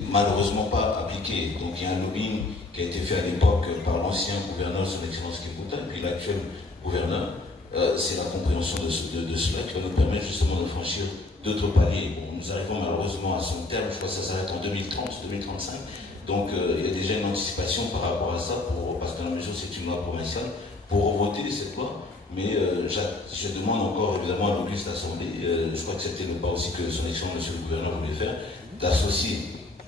malheureusement pas appliqué. Donc il y a un lobbying qui a été fait à l'époque par l'ancien gouverneur son excellence Kebouta, et puis l'actuel gouverneur. C'est la compréhension de cela qui va nous permettre justement de franchir d'autres paliers. Bon, nous arrivons malheureusement à son terme, je crois que ça s'arrête en 2030, 2035. Donc il y a déjà une anticipation par rapport à ça, parce que dans la mesure c'est une loi provinciale, pour voter cette loi. Mais je demande encore évidemment à l'Auguste Assemblée, je crois que c'était le pas aussi que son excellence monsieur le gouverneur voulait faire, d'associer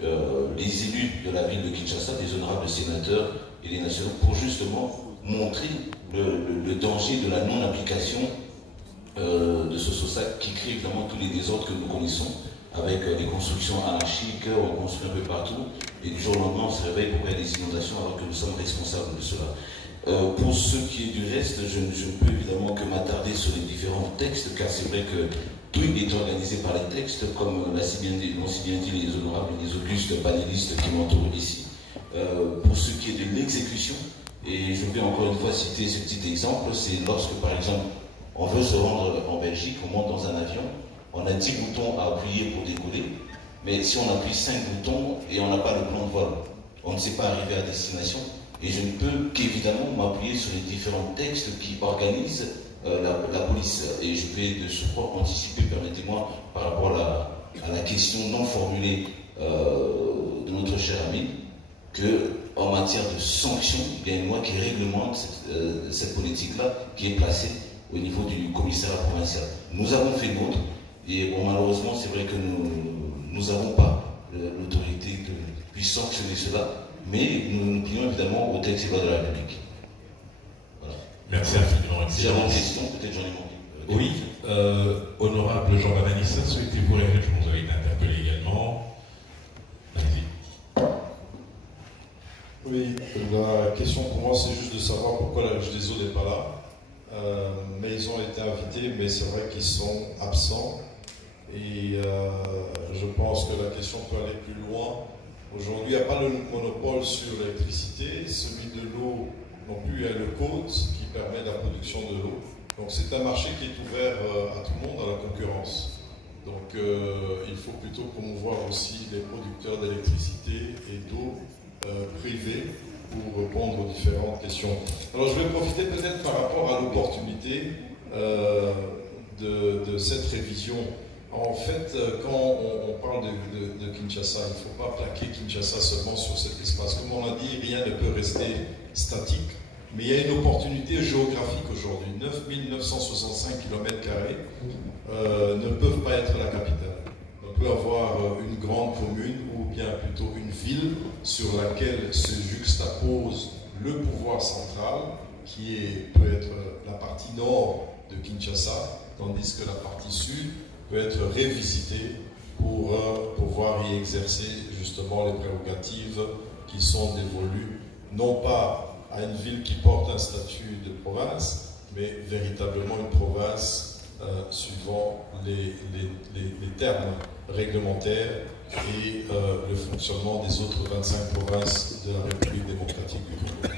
les élus de la ville de Kinshasa, des honorables sénateurs et les nationaux, pour justement montrer le danger de la non-application de ce SOSAC qui crée évidemment tous les désordres que nous connaissons, avec les constructions anarchiques, on construit un peu partout, et du jour au lendemain on se réveille pour faire des inondations alors que nous sommes responsables de cela. Pour ce qui est du reste, je ne peux évidemment que m'attarder sur les différents textes, car c'est vrai que tout est organisé par les textes, comme l'ont si bien dit les honorables et les augustes panélistes qui m'entourent ici. Pour ce qui est de l'exécution, et je vais encore une fois citer ce petit exemple, c'est lorsque par exemple on veut se rendre en Belgique, on monte dans un avion, on a 10 boutons à appuyer pour décoller, mais si on appuie 5 boutons et on n'a pas le plan de vol, on ne sait pas arriver à destination. Et je ne peux qu'évidemment m'appuyer sur les différents textes qui organisent la police. Et je vais de surcroît anticiper, permettez-moi, par rapport à la question non formulée de notre cher ami, qu'en matière de sanctions, il y a une loi qui réglemente cette politique-là, qui est placée au niveau du commissariat provincial. Nous avons fait le nôtre, et bon, malheureusement, c'est vrai que nous n'avons pas l'autorité qui puisse sanctionner cela. Mais nous nous plions évidemment au texte de la République. Voilà. Merci infiniment. Si j'avais une question, peut-être j'en ai manqué. Oui, honorable Jean Babanissa, souhaitez-vous réagir? Je vous avais été interpellé également. Allez-y. Oui, la question pour moi, c'est juste de savoir pourquoi la Régie des eaux n'est pas là. Mais ils ont été invités, mais c'est vrai qu'ils sont absents. Et je pense que la question peut aller plus loin. Aujourd'hui, il n'y a pas le monopole sur l'électricité. Celui de l'eau non plus, il y a le code qui permet la production de l'eau. Donc c'est un marché qui est ouvert à tout le monde, à la concurrence. Donc il faut plutôt promouvoir aussi les producteurs d'électricité et d'eau privés pour répondre aux différentes questions. Alors je vais profiter peut-être par rapport à l'opportunité de cette révision. En fait, quand on parle de Kinshasa, il ne faut pas plaquer Kinshasa seulement sur cet espace. Comme on l'a dit, rien ne peut rester statique, mais il y a une opportunité géographique aujourd'hui. 9965 km² ne peuvent pas être la capitale. On peut avoir une grande commune ou bien plutôt une ville sur laquelle se juxtapose le pouvoir central, qui peut être la partie nord de Kinshasa, tandis que la partie sud peut être révisité pour pouvoir y exercer justement les prérogatives qui sont dévolues, non pas à une ville qui porte un statut de province, mais véritablement une province suivant les termes réglementaires et le fonctionnement des autres 25 provinces de la République démocratique du Congo.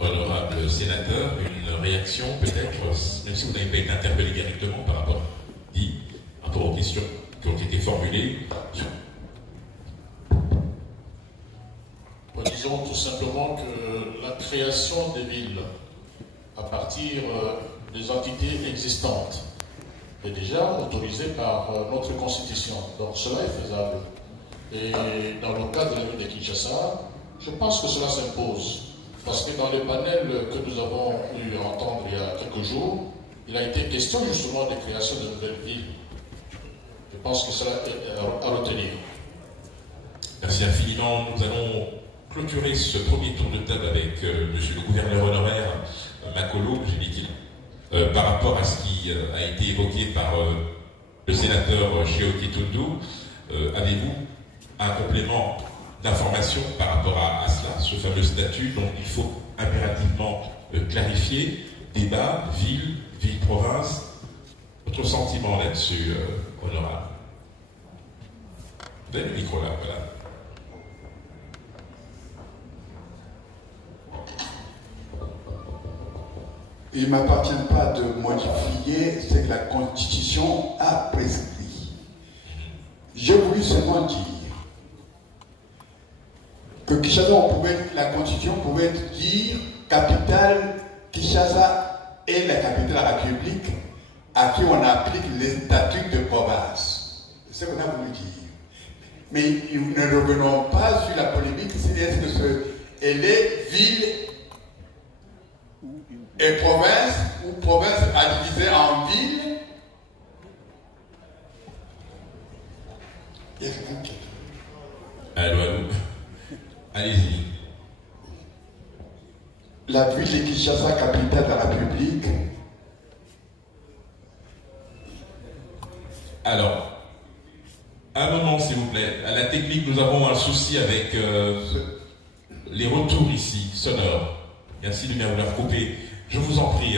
Honorable sénateur, une réaction peut-être, même si vous n'avez pas été interpellé directement par rapport aux questions qui ont été formulées. Disons tout simplement que la création des villes à partir des entités existantes est déjà autorisée par notre Constitution. Donc cela est faisable. Et dans le cas de la ville de Kinshasa, je pense que cela s'impose. Parce que dans le panel que nous avons eu à entendre il y a quelques jours, il a été question justement de création de nouvelles villes. Je pense que cela est à retenir. Merci infiniment. Nous allons clôturer ce premier tour de table avec monsieur le gouverneur honoraire Makolo, par rapport à ce qui a été évoqué par le sénateur Chioki Toundou. Avez-vous un complément d'information par rapport à cela, ce fameux statut dont il faut impérativement clarifier, débat, ville, province? Votre sentiment là-dessus, honorable? Vous avez le micro là, voilà. Il ne m'appartient pas de modifier ce que la Constitution a prescrit. J'ai voulu seulement dire que Kinshasa, la constitution pouvait dire capitale Kinshasa est la capitale de la République à qui on applique les statuts de province. C'est ce qu'on a voulu dire. Mais nous ne revenons pas sur la polémique, c'est-à-dire que elle est ville et province, ou province à diviser en ville. Il y a quelqu'un qui... Allô. Allez-y. La ville de Kinshasa, capitale de la République. Alors, un moment s'il vous plaît. À la technique, nous avons un souci avec les retours ici, sonores. Merci de bien vouloir couper. Je vous en prie,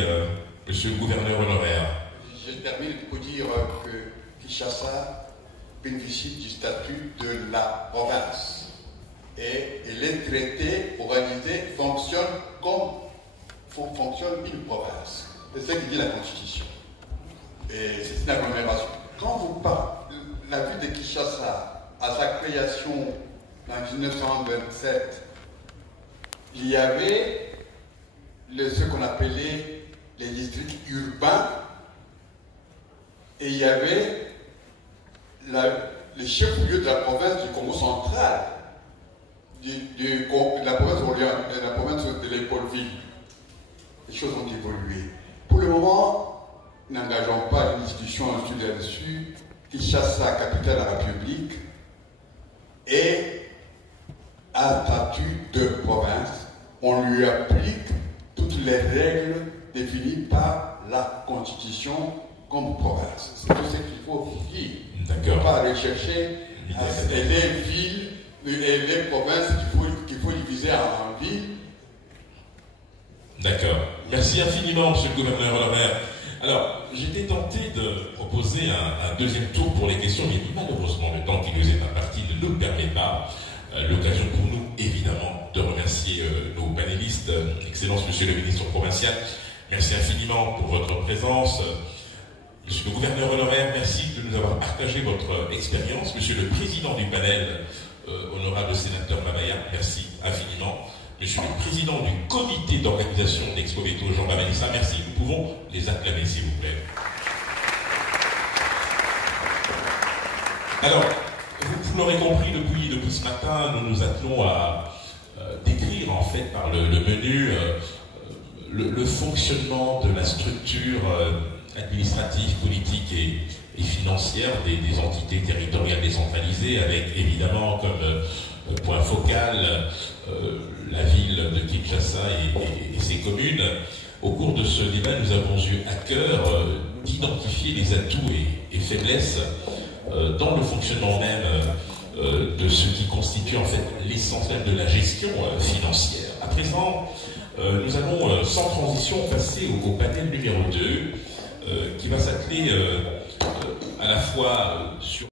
monsieur le gouverneur honoraire. Je termine pour dire que Kinshasa bénéficie du statut de la province. Et elle est traitée, organisée, fonctionne comme fonctionne une province. C'est ce qui dit la Constitution. Et c'est une agglomération. Quand vous parlez, la ville de Kinshasa, à sa création en 1927, il y avait ce qu'on appelait les districts urbains et il y avait les chefs-lieux de la province du Congo central, de la province orientale, de la province de l'Épaule-Ville. Les choses ont évolué. Pour le moment, n'engageons pas une discussion là-dessus. Kinshasa, capitale de la République, est un statut de province. On lui applique toutes les règles définies par la Constitution comme province. C'est tout ce qu'il faut dire. Il ne faut pas rechercher les villes et les provinces qu'il faut diviser en villes. D'accord. Merci infiniment, monsieur le gouverneur honoraire. Alors, j'étais tenté de proposer un deuxième tour pour les questions, mais malheureusement, le temps qui nous est imparti ne nous le permet pas. L'occasion pour nous, évidemment, de remercier nos panélistes. Excellence, monsieur le ministre provincial, merci infiniment pour votre présence. Monsieur le gouverneur honoraire, merci de nous avoir partagé votre expérience. Monsieur le président du panel, honorable sénateur Mabaya, merci infiniment. Monsieur le président du comité d'organisation d'Expo Veto, Jean Bamanissa, merci. Nous pouvons les acclamer, s'il vous plaît. Alors, vous l'aurez compris depuis ce matin, nous nous attelons à décrire, en fait, par le menu, le fonctionnement de la structure administrative, politique et financière des entités territoriales décentralisées, avec évidemment comme point focal la ville de Kinshasa et ses communes. Au cours de ce débat, nous avons eu à cœur d'identifier les atouts et faiblesses dans le fonctionnement même de ce qui constitue en fait l'essentiel de la gestion financière. À présent, nous allons sans transition passer au panel numéro 2 qui va s'atteler à la fois sur